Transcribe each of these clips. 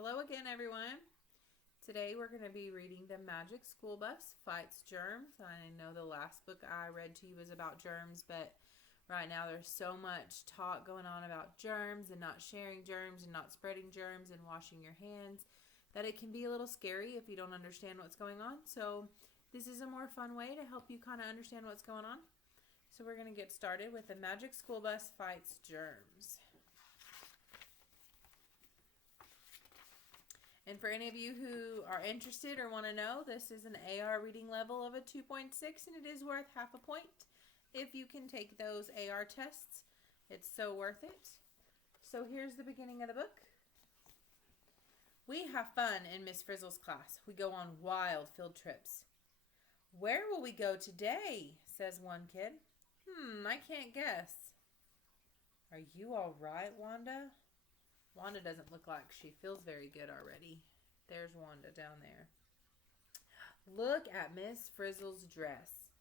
Hello again, everyone. Today we're going to be reading The Magic School Bus Fights Germs. I know the last book I read to you was about germs, but right now there's so much talk going on about germs and not sharing germs and not spreading germs and washing your hands that it can be a little scary if you don't understand what's going on. So this is a more fun way to help you kind of understand what's going on. So we're going to get started with The Magic School Bus Fights Germs. And for any of you who are interested or want to know, this is an AR reading level of a 2.6, and it is worth half a point if you can take those AR tests. It's so worth it. So here's the beginning of the book. We have fun in Miss Frizzle's class. We go on wild field trips. Where will we go today? Says one kid. I can't guess. Are you all right, Wanda? Wanda doesn't look like she feels very good already. There's Wanda down there. Look at Miss Frizzle's dress.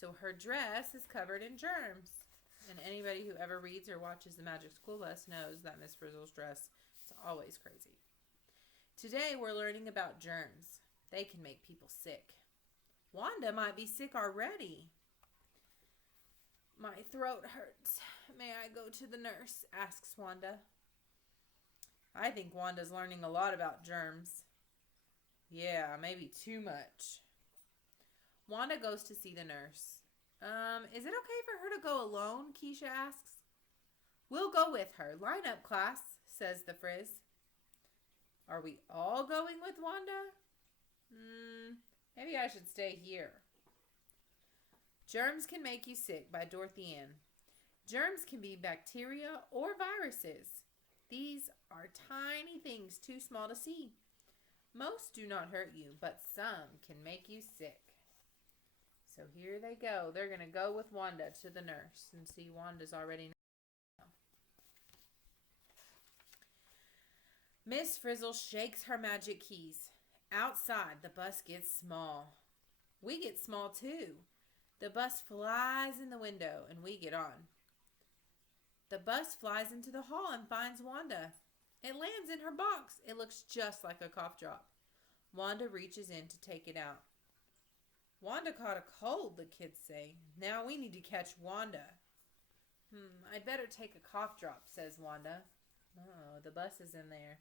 So her dress is covered in germs. And anybody who ever reads or watches The Magic School Bus knows that Miss Frizzle's dress is always crazy. Today we're learning about germs. They can make people sick. Wanda might be sick already. My throat hurts. May I go to the nurse? Asks Wanda. I think Wanda's learning a lot about germs. Yeah, maybe too much. Wanda goes to see the nurse. Is it okay for her to go alone? Keisha asks. We'll go with her. Line up, class, says the Frizz. Are we all going with Wanda? Maybe I should stay here. Germs Can Make You Sick by Dorothy Ann. Germs can be bacteria or viruses. These are tiny things too small to see. Most do not hurt you, but some can make you sick. So here they go. They're going to go with Wanda to the nurse and see Wanda's already now. Miss Frizzle shakes her magic keys. Outside, the bus gets small. We get small too. The bus flies in the window and we get on. The bus flies into the hall and finds Wanda. It lands in her box. It looks just like a cough drop. Wanda reaches in to take it out. Wanda caught a cold, the kids say. Now we need to catch Wanda. I'd better take a cough drop, says Wanda. Oh, the bus is in there.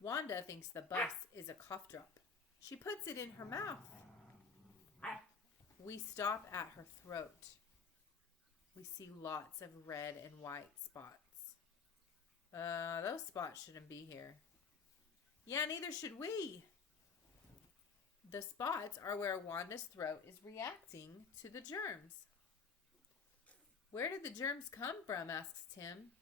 Wanda thinks the bus is a cough drop. She puts it in her mouth. We stop at her throat. We see lots of red and white spots. Those spots shouldn't be here. Yeah, neither should we. The spots are where Wanda's throat is reacting to the germs. Where did the germs come from? Asks Tim.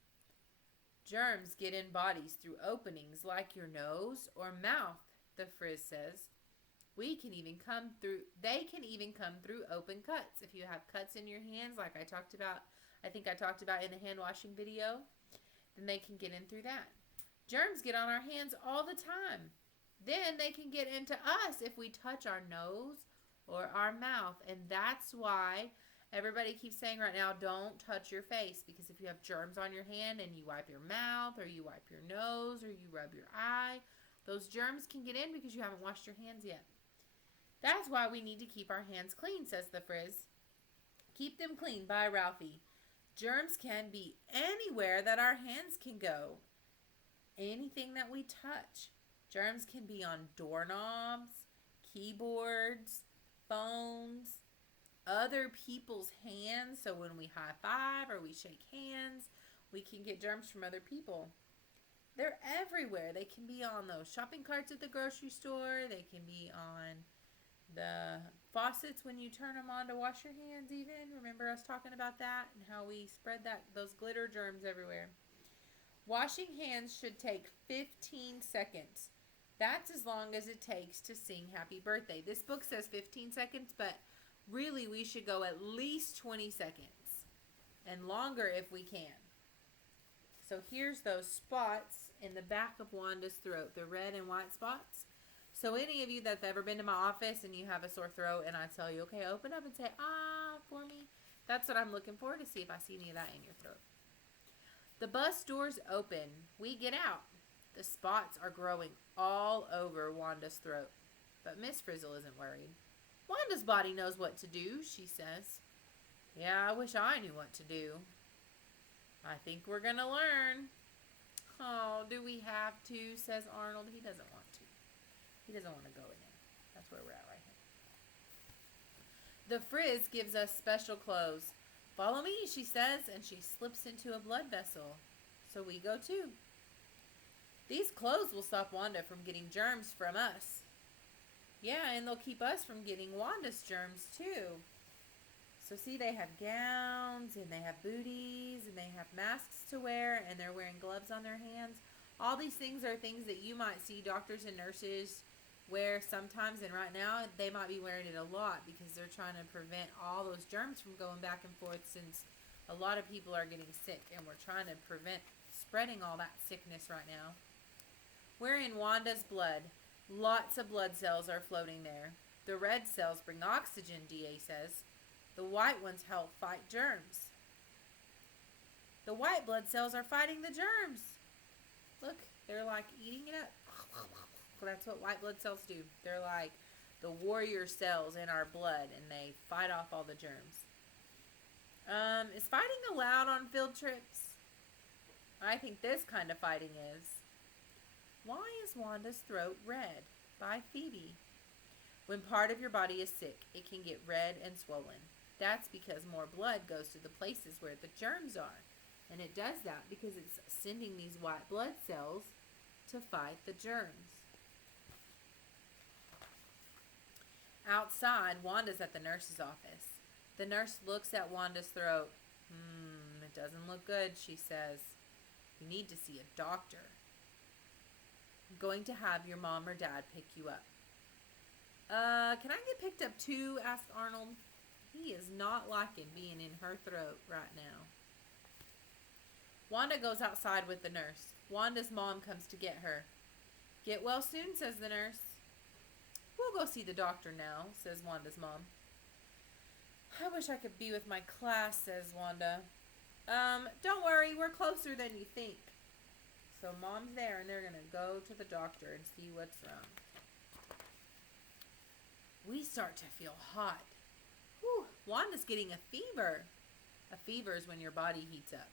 Germs get in bodies through openings like your nose or mouth, the Frizz says. They can even come through open cuts. If you have cuts in your hands, like I talked about in the hand washing video, then they can get in through that. Germs get on our hands all the time. Then they can get into us if we touch our nose or our mouth. And that's why everybody keeps saying right now, don't touch your face, because if you have germs on your hand and you wipe your mouth or you wipe your nose or you rub your eye, those germs can get in because you haven't washed your hands yet. That's why we need to keep our hands clean, says the Frizz. Keep them clean by Ralphie. Germs can be anywhere that our hands can go. Anything that we touch. Germs can be on doorknobs, keyboards, phones, other people's hands. So when we high five or we shake hands, we can get germs from other people. They're everywhere. They can be on those shopping carts at the grocery store. They can be on the faucets when you turn them on to wash your hands even. Remember us talking about that and how we spread those glitter germs everywhere. Washing hands should take 15 seconds. That's as long as it takes to sing happy birthday. This book says 15 seconds, but really we should go at least 20 seconds and longer if we can. So here's those spots in the back of Wanda's throat, the red and white spots. So any of you that's ever been to my office and you have a sore throat and I tell you, okay, open up and say, ah, for me, That's what I'm looking for, to see if I see any of that in your throat. The bus doors open. We get out. The spots are growing all over Wanda's throat. But Miss Frizzle isn't worried. Wanda's body knows what to do, she says. Yeah, I wish I knew what to do. I think we're going to learn. Oh, do we have to, says Arnold. He doesn't want to. He doesn't want to go in there. That's where we're at right here. The Frizz gives us special clothes. Follow me, she says, and she slips into a blood vessel. So we go too. These clothes will stop Wanda from getting germs from us. Yeah, and they'll keep us from getting Wanda's germs too. So see, they have gowns, and they have booties, and they have masks to wear, and they're wearing gloves on their hands. All these things are things that you might see doctors and nurses wear sometimes, and right now they might be wearing it a lot because they're trying to prevent all those germs from going back and forth, since a lot of people are getting sick, and we're trying to prevent spreading all that sickness right now. We're in Wanda's blood. Lots of blood cells are floating there. The red cells bring oxygen, DA says. The white ones help fight germs. The white blood cells are fighting the germs. Look, they're like eating it up. That's what white blood cells do. They're like the warrior cells in our blood, and they fight off all the germs. Is fighting allowed on field trips? I think this kind of fighting is. Why is Wanda's throat red? By Phoebe. When part of your body is sick, it can get red and swollen. That's because more blood goes to the places where the germs are. And it does that because it's sending these white blood cells to fight the germs. Outside, Wanda's at the nurse's office. The nurse looks at Wanda's throat. It doesn't look good, she says. You need to see a doctor. I'm going to have your mom or dad pick you up. Can I get picked up too? Asked Arnold. He is not liking being in her throat right now. Wanda goes outside with the nurse. Wanda's mom comes to get her. Get well soon, says the nurse. We'll go see the doctor now, says Wanda's mom. I wish I could be with my class, says Wanda. Don't worry, we're closer than you think. So mom's there, and they're going to go to the doctor and see what's wrong. We start to feel hot. Whew, Wanda's getting a fever. A fever is when your body heats up.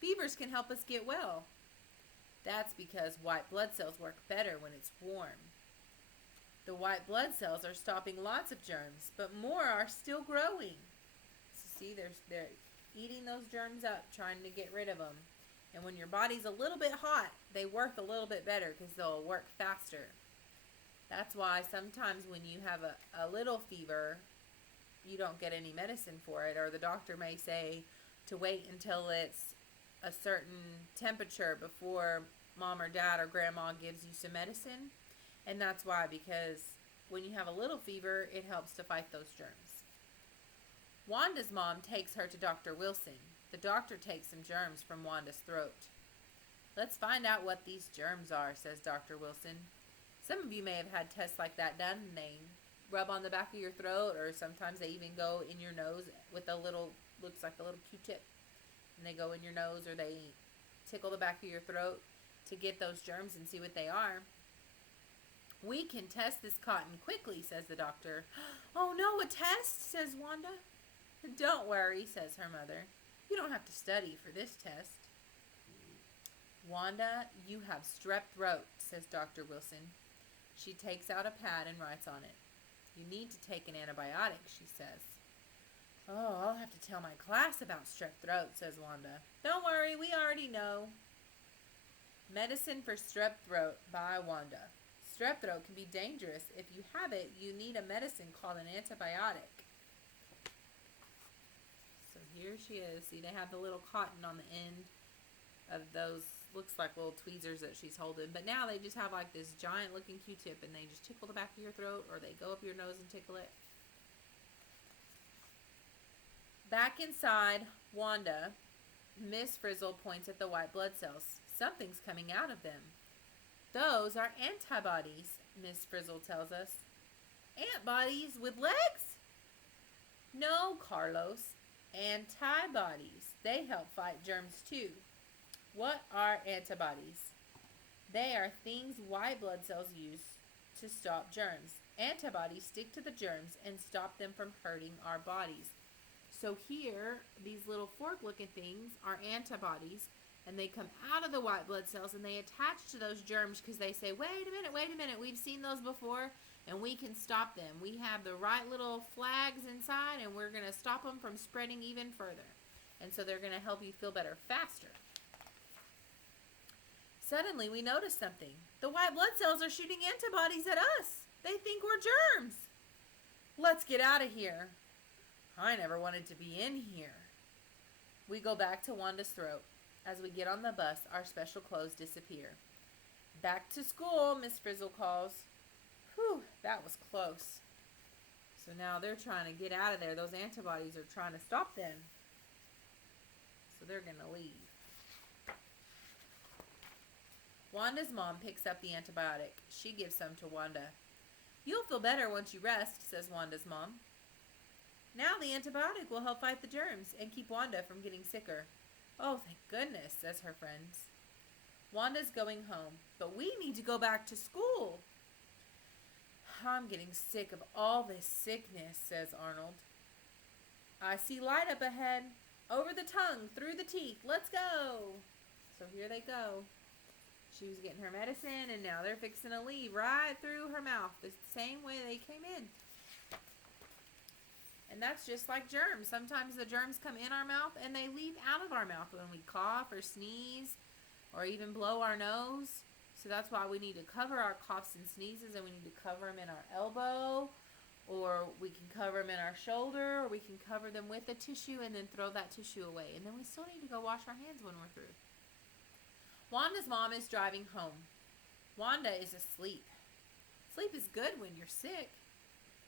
Fevers can help us get well. That's because white blood cells work better when it's warm. The white blood cells are stopping lots of germs, but more are still growing. So see, they're eating those germs up, trying to get rid of them. And when your body's a little bit hot, they work a little bit better because they'll work faster. That's why sometimes when you have a little fever, you don't get any medicine for it, or the doctor may say to wait until it's a certain temperature before mom or dad or grandma gives you some medicine. And that's why, because when you have a little fever, it helps to fight those germs. Wanda's mom takes her to Dr. Wilson. The doctor takes some germs from Wanda's throat. Let's find out what these germs are, says Dr. Wilson. Some of you may have had tests like that done, and they rub on the back of your throat, or sometimes they even go in your nose with a little, looks like a little Q-tip, and they go in your nose, or they tickle the back of your throat to get those germs and see what they are. We can test this cotton quickly, says the doctor. Oh no, a test, says Wanda. Don't worry, says her mother. You don't have to study for this test. Wanda, you have strep throat, says Dr. Wilson. She takes out a pad and writes on it. You need to take an antibiotic, she says. Oh, I'll have to tell my class about strep throat, says Wanda. Don't worry, we already know. Medicine for strep throat by Wanda. Strep throat can be dangerous. If you have it, you need a medicine called an antibiotic. So here she is. See, they have the little cotton on the end of those, looks like little tweezers that she's holding. But now they just have like this giant looking Q-tip, and they just tickle the back of your throat, or they go up your nose and tickle it. Back inside Wanda, Miss Frizzle points at the white blood cells. Something's coming out of them. Those are antibodies, Miss Frizzle tells us. Antibodies with legs? No, Carlos. Antibodies. They help fight germs too. What are antibodies? They are things white blood cells use to stop germs. Antibodies stick to the germs and stop them from hurting our bodies. So here, these little fork-looking things are antibodies, and they come out of the white blood cells and they attach to those germs because they say, wait a minute, we've seen those before and we can stop them. We have the right little flags inside and we're going to stop them from spreading even further. And so they're going to help you feel better faster. Suddenly we notice something. The white blood cells are shooting antibodies at us. They think we're germs. Let's get out of here. I never wanted to be in here. We go back to Wanda's throat. As we get on the bus, our special clothes disappear. Back to school, Miss Frizzle calls. Whew, that was close. So now they're trying to get out of there. Those antibodies are trying to stop them. So they're going to leave. Wanda's mom picks up the antibiotic. She gives some to Wanda. You'll feel better once you rest, says Wanda's mom. Now the antibiotic will help fight the germs and keep Wanda from getting sicker. Oh, thank goodness, says her friends. Wanda's going home, but we need to go back to school. I'm getting sick of all this sickness, says Arnold. I see light up ahead. Over the tongue, through the teeth. Let's go. So here they go. She was getting her medicine, and now they're fixing to leave right through her mouth, the same way they came in. And that's just like germs. Sometimes the germs come in our mouth and they leave out of our mouth when we cough or sneeze or even blow our nose. So that's why we need to cover our coughs and sneezes, and we need to cover them in our elbow, or we can cover them in our shoulder, or we can cover them with a tissue and then throw that tissue away. And then we still need to go wash our hands when we're through. Wanda's mom is driving home. Wanda is asleep. Sleep is good when you're sick.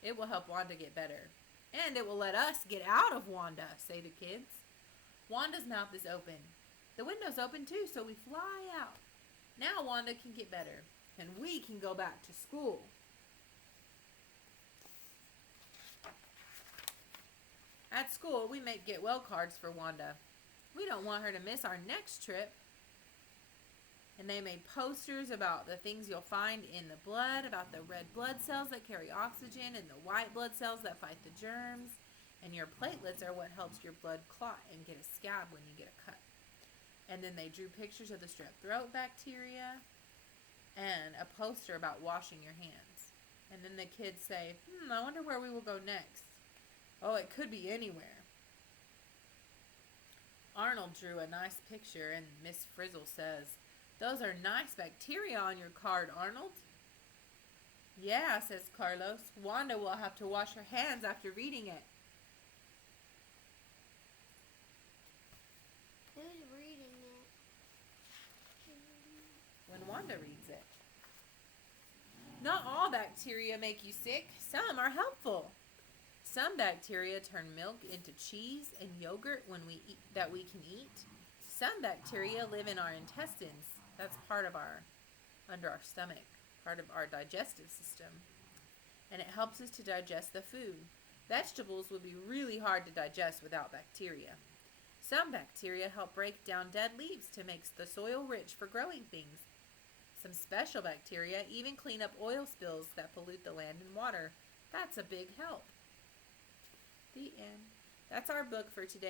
It will help Wanda get better. And it will let us get out of Wanda, say the kids. Wanda's mouth is open. The window's open too, so we fly out. Now Wanda can get better, and we can go back to school. At school, we make get well cards for Wanda. We don't want her to miss our next trip. And they made posters about the things you'll find in the blood, about the red blood cells that carry oxygen and the white blood cells that fight the germs. And your platelets are what helps your blood clot and get a scab when you get a cut. And then they drew pictures of the strep throat bacteria and a poster about washing your hands. And then the kids say, I wonder where we will go next. Oh, it could be anywhere. Arnold drew a nice picture, and Miss Frizzle says, those are nice bacteria on your card, Arnold. Yeah, says Carlos. Wanda will have to wash her hands after reading it. Who's reading it? When Wanda reads it. Not all bacteria make you sick. Some are helpful. Some bacteria turn milk into cheese and yogurt that we can eat. Some bacteria live in our intestines. That's part of under our stomach, part of our digestive system. And it helps us to digest the food. Vegetables would be really hard to digest without bacteria. Some bacteria help break down dead leaves to make the soil rich for growing things. Some special bacteria even clean up oil spills that pollute the land and water. That's a big help. The end. That's our book for today.